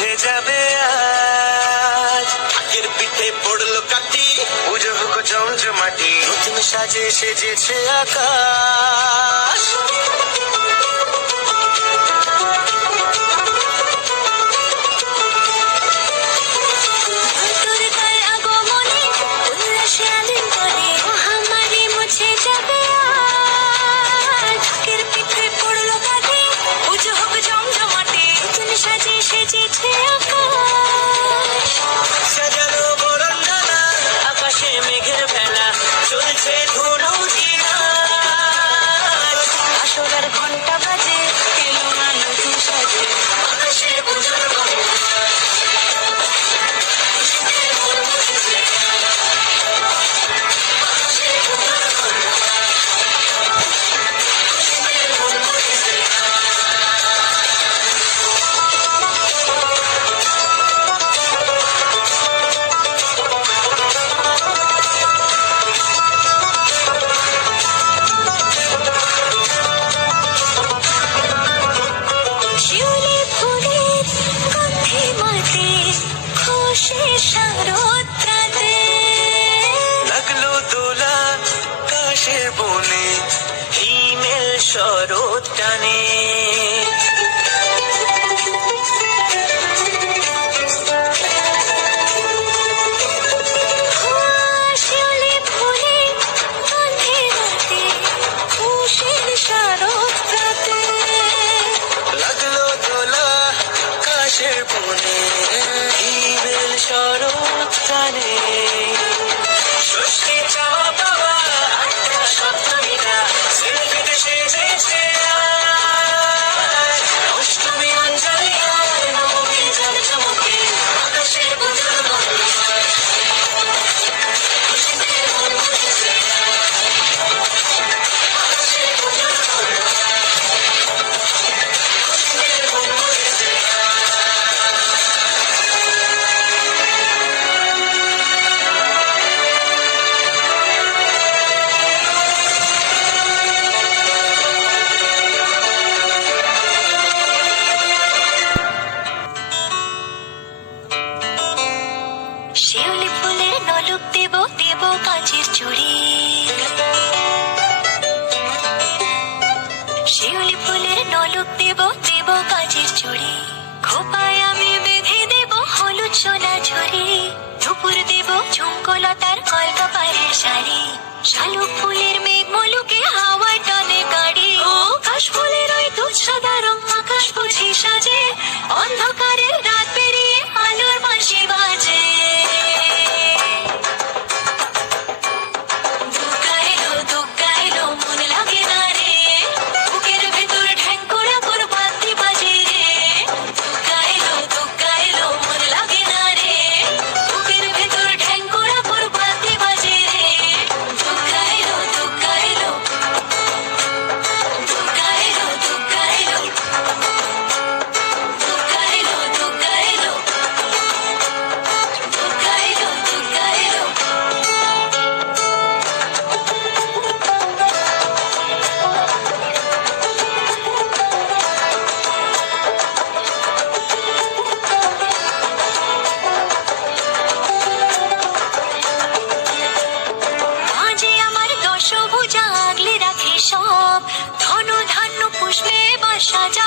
মিশে যাবে আজ। আগের পিঠে পড়ল কাটি পুজো হোক জমজমাটি নতুন সাজে সেজেছে আকাশ। ধুলো বনে হিমেল শরৎ টানে। শিউলি ফুলের নলক দেব দেব কাঁচের চুড়ি। শিউলি ফুলের নলক দেব দেব কাঁচের চুড়ি। খোপায় আমি বেঁধে দেব হলুদ সোনা ঝুড়ি দুপুর দেব ঝুমকলতার কলকা শাড়ি। শালুক ফুলের আশা